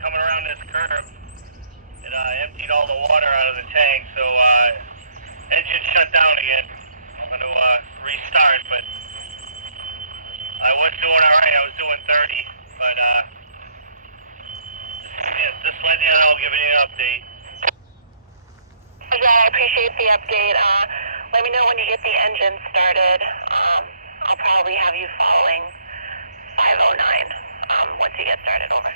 coming around this curve. It emptied all the water out of the tank, so engine shut down again. I'm going to restart, but I was doing all right. I was doing 30, but just letting you know, giving you an update. Yeah, I appreciate the update. Let me know when you get the engine started. I'll probably have you following 509 once you get started. Over.